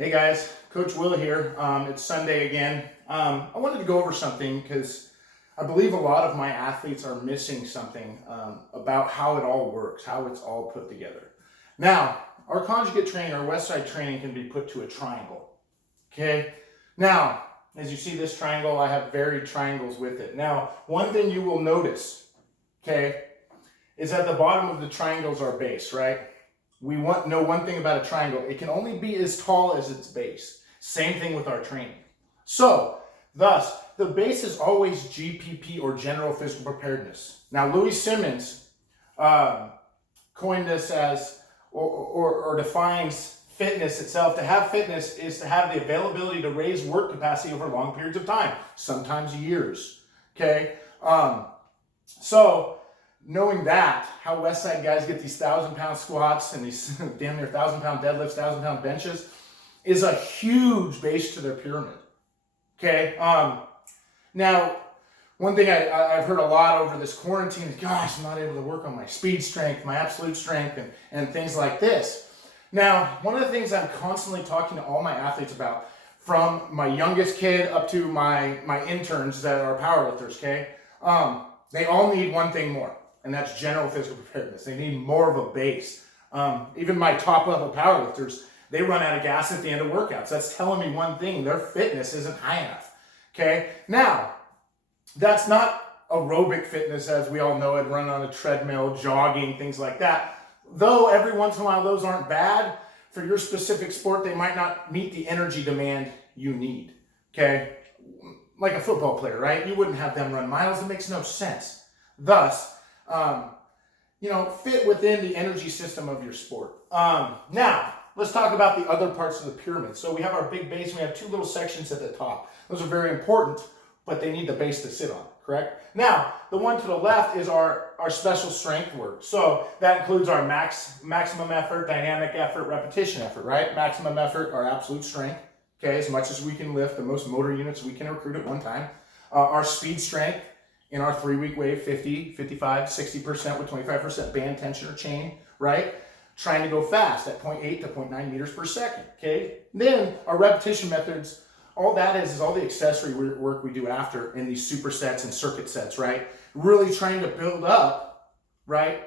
Hey guys, Coach Will here. It's Sunday again. I wanted to go over something because I believe a lot of my athletes are missing something about how it all works, how it's all put together. Now, our conjugate training, our west side training can be put to a triangle. Okay? Now, as you see this triangle, I have varied triangles with it. Now, one thing you will notice, okay, is at the bottom of the triangle is our base, right? We know one thing about a triangle. It can only be as tall as its base. Same thing with our training. So, thus, the base is always GPP or general physical preparedness. Now, Louis Simmons coined this as, or defines fitness itself. To have fitness is to have the availability to raise work capacity over long periods of time, sometimes years. Okay? Knowing that, how Westside guys get these 1,000-pound squats and these damn near 1,000-pound deadlifts, 1,000-pound benches, is a huge base to their pyramid. Okay. Now, one thing I've heard a lot over this quarantine is, gosh, I'm not able to work on my speed strength, my absolute strength, and things like this. Now, one of the things I'm constantly talking to all my athletes about, from my youngest kid up to my interns that are powerlifters, okay, they all need one thing more. And that's general physical preparedness. They need more of a base. Even my top level powerlifters, they run out of gas at the end of workouts. That's telling me one thing: their fitness isn't high enough. Okay. Now, that's not aerobic fitness as we all know it, running on a treadmill, jogging, things like that. Though every once in a while those aren't bad, for your specific sport, they might not meet the energy demand you need. Okay. Like a football player, right? You wouldn't have them run miles. It makes no sense. Thus, fit within the energy system of your sport. Now, let's talk about the other parts of the pyramid. So we have our big base, and we have two little sections at the top. Those are very important, but they need the base to sit on, correct? Now, the one to the left is our special strength work. So that includes our maximum effort, dynamic effort, repetition effort, right? Maximum effort, our absolute strength, okay, as much as we can lift, the most motor units we can recruit at one time. Our speed strength, in our 3-week wave, 50, 55, 60% with 25% band tension or chain, right? Trying to go fast at 0.8 to 0.9 meters per second, okay? Then our repetition methods, all that is all the accessory work we do after in these supersets and circuit sets, right? Really trying to build up, right?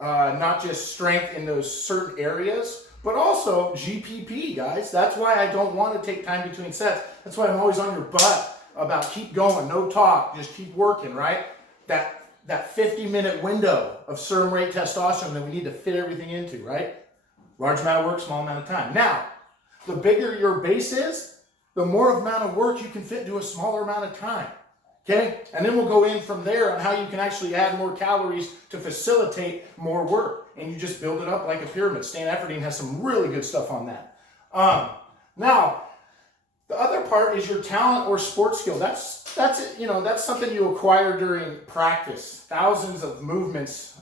Not just strength in those certain areas, but also GPP, guys. That's why I don't want to take time between sets. That's why I'm always on your butt about keep going, no talk, just keep working, right? That 50-minute window of serum rate testosterone that we need to fit everything into, right? Large amount of work, small amount of time. Now, the bigger your base is, the more amount of work you can fit into a smaller amount of time, okay? And then we'll go in from there on how you can actually add more calories to facilitate more work. And you just build it up like a pyramid. Stan Efferding has some really good stuff on that. Now, the other part is your talent or sports skill. That's it. That's something you acquire during practice. Thousands of movements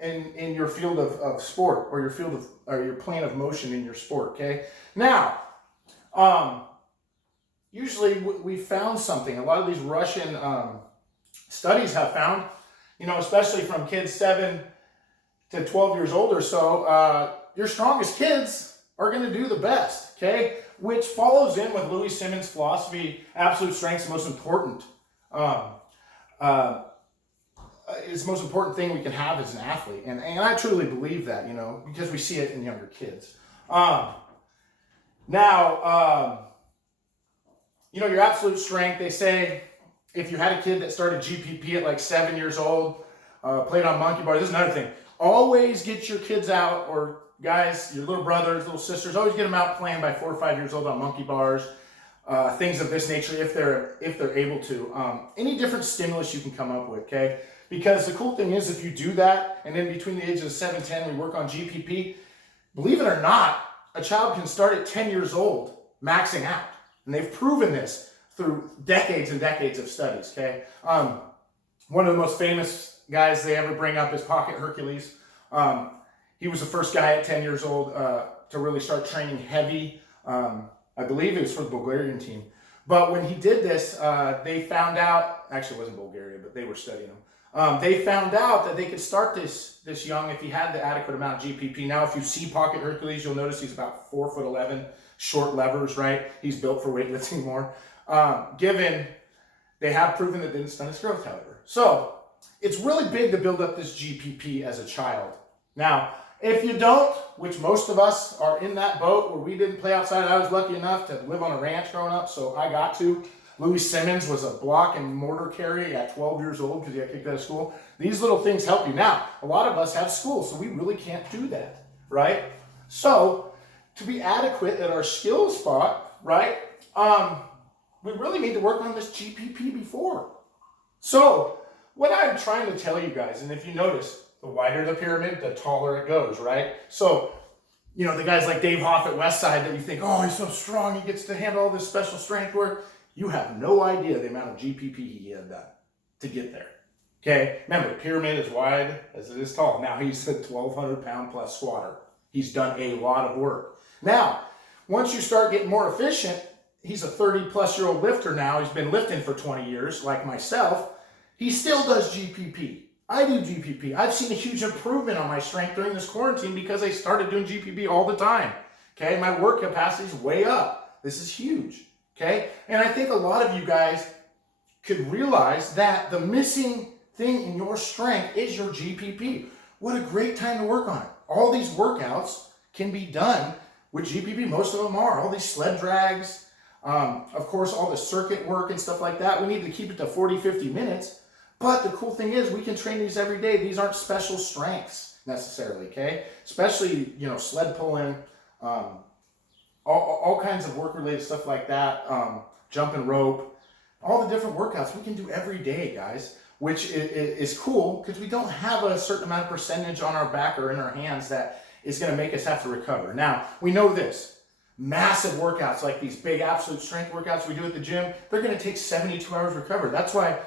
in your field of sport, or your plane of motion in your sport. Okay. Now, usually we found something. A lot of these Russian studies have found, especially from kids 7 to 12 years old or so, your strongest kids are going to do the best. Okay. Which follows in with Louis Simmons' philosophy: absolute strength is the most important. Is the most important thing we can have as an athlete, and I truly believe that, because we see it in younger kids. Your absolute strength. They say if you had a kid that started GPP at like 7 years old, played on monkey bars. This is another thing. Always get your kids out, or guys, your little brothers, little sisters, always get them out playing by 4 or 5 years old on monkey bars, things of this nature, if they're able to. Any different stimulus you can come up with, okay? Because the cool thing is, if you do that, and then between the ages of 7 and 10, we work on GPP, believe it or not, a child can start at 10 years old maxing out. And they've proven this through decades and decades of studies, okay? One of the most famous guys they ever bring up is Pocket Hercules. He was the first guy at 10 years old to really start training heavy. I believe it was for the Bulgarian team. But when he did this, they found out, actually it wasn't Bulgaria, but they were studying him. They found out that they could start this young if he had the adequate amount of GPP. Now, if you see Pocket Hercules, you'll notice he's about 4'11", short levers, right? He's built for weightlifting more. Given they have proven that didn't stunt his growth, however. So it's really big to build up this GPP as a child. Now, if you don't, which most of us are in that boat where we didn't play outside. I was lucky enough to live on a ranch growing up, so I got to. Louis Simmons was a block and mortar carry at 12 years old because he got kicked out of school. These little things help you. Now, a lot of us have school, so we really can't do that, right? So, to be adequate at our skill spot, right, we really need to work on this GPP before. So, what I'm trying to tell you guys, and if you notice, the wider the pyramid, the taller it goes, right? So, you know, the guys like Dave Hoff at Westside that you think, oh, he's so strong, he gets to handle all this special strength work. You have no idea the amount of GPP he had done to get there. Okay, remember, pyramid is wide as it is tall. Now he's a 1,200 pound plus squatter. He's done a lot of work. Now, once you start getting more efficient, he's a 30-plus-year-old lifter now. He's been lifting for 20 years, like myself. He still does GPP. I do GPP. I've seen a huge improvement on my strength during this quarantine because I started doing GPP all the time. Okay, my work capacity is way up. This is huge. Okay, and I think a lot of you guys could realize that the missing thing in your strength is your GPP. What a great time to work on it. All these workouts can be done with GPP. Most of them are. All these sled drags, of course, all the circuit work and stuff like that. We need to keep it to 40, 50 minutes. But the cool thing is we can train these every day. These aren't special strengths necessarily, okay? Especially, you know, sled pulling, all kinds of work-related stuff like that, jumping rope, all the different workouts we can do every day, guys, which is cool because we don't have a certain amount of percentage on our back or in our hands that is going to make us have to recover. Now, we know this. Massive workouts like these big absolute strength workouts we do at the gym, they're going to take 72 hours to recover. That's why,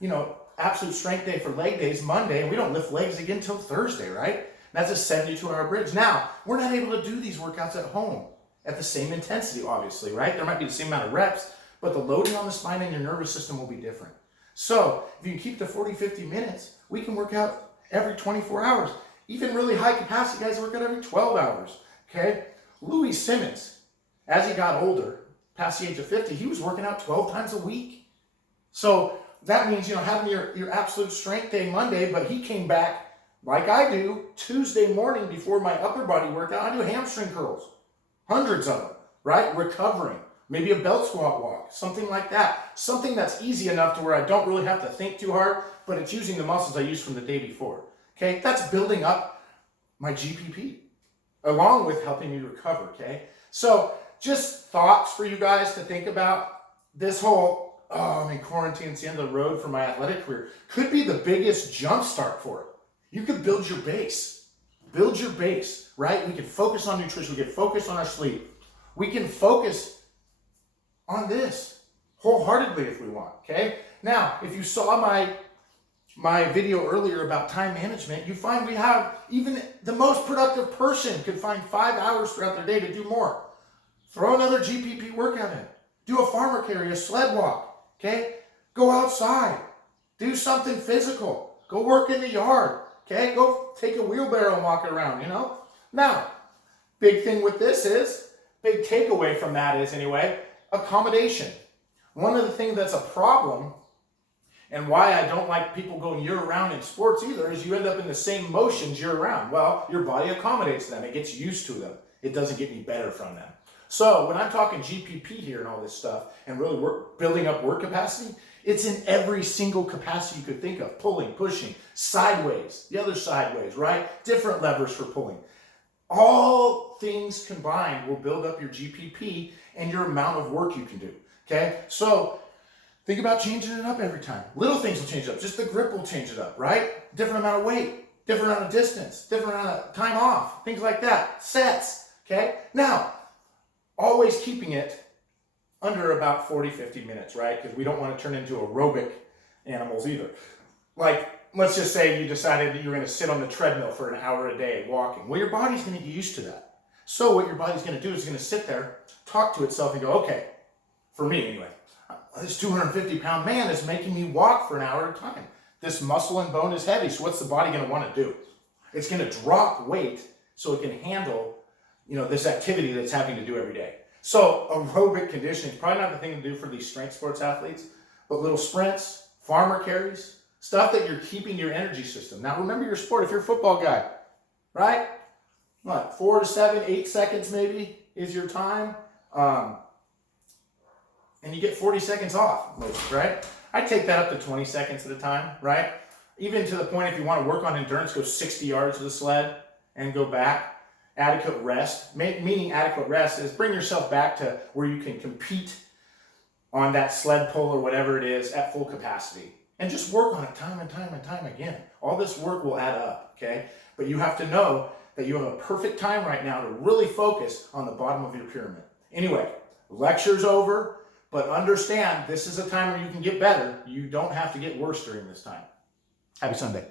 you know, absolute strength day for leg day is Monday, and we don't lift legs again until Thursday, right? That's a 72-hour bridge. Now, we're not able to do these workouts at home at the same intensity, obviously, right? There might be the same amount of reps, but the loading on the spine and your nervous system will be different. So if you can keep to 40, 50 minutes, we can work out every 24 hours. Even really high capacity guys work out every 12 hours, okay? Louis Simmons, as he got older, past the age of 50, he was working out 12 times a week. So that means, you know, having your absolute strength day Monday, but he came back like I do Tuesday morning before my upper body workout. I do hamstring curls. Hundreds of them, right? Recovering. Maybe a belt squat walk, something like that. Something that's easy enough to where I don't really have to think too hard, but it's using the muscles I used from the day before. Okay, that's building up my GPP, along with helping me recover, okay? So just thoughts for you guys to think about. This whole, oh, I'm in quarantine, it's the end of the road for my athletic career, could be the biggest jump start for it. You could build your base. Build your base, right? We can focus on nutrition. We can focus on our sleep. We can focus on this wholeheartedly if we want, okay? Now, if you saw my video earlier about time management, you find we have, even the most productive person could find 5 hours throughout their day to do more. Throw another GPP workout in. Do a farmer carry, a sled walk, okay? Go outside. Do something physical. Go work in the yard. Okay, go take a wheelbarrow and walk around, you know? Now, big thing with this is, big takeaway from that is anyway, accommodation. One of the things that's a problem, and why I don't like people going year-round in sports either, is you end up in the same motions year-round. Well, your body accommodates them. It gets used to them. It doesn't get any better from them. So when I'm talking GPP here and all this stuff, and really building up work capacity, it's in every single capacity you could think of. Pulling, pushing, sideways, the other sideways, right? Different levers for pulling. All things combined will build up your GPP and your amount of work you can do, okay? So think about changing it up every time. Little things will change it up. Just the grip will change it up, right? Different amount of weight, different amount of distance, different amount of time off, things like that. Sets, okay? Now, always keeping it under about 40, 50 minutes, right? Because we don't want to turn into aerobic animals either. Like, let's just say you decided that you're going to sit on the treadmill for an hour a day walking. Well, your body's going to get used to that. So what your body's going to do is it's going to sit there, talk to itself and go, okay, for me anyway, this 250-pound man is making me walk for an hour at a time. This muscle and bone is heavy, so what's the body going to want to do? It's going to drop weight so it can handle, this activity that's having to do every day. So aerobic conditioning is probably not the thing to do for these strength sports athletes, but little sprints, farmer carries, stuff that you're keeping your energy system. Now remember your sport. If you're a football guy, right? What, 4 to 7, 8 seconds maybe is your time. And you get 40 seconds off most, right? I take that up to 20 seconds at a time, right? Even to the point if you want to work on endurance, go 60 yards with a sled and go back. Adequate rest, meaning adequate rest is bring yourself back to where you can compete on that sled pull or whatever it is at full capacity. And just work on it time and time and time again. All this work will add up, okay? But you have to know that you have a perfect time right now to really focus on the bottom of your pyramid. Anyway, lecture's over, but understand this is a time where you can get better. You don't have to get worse during this time. Happy Sunday.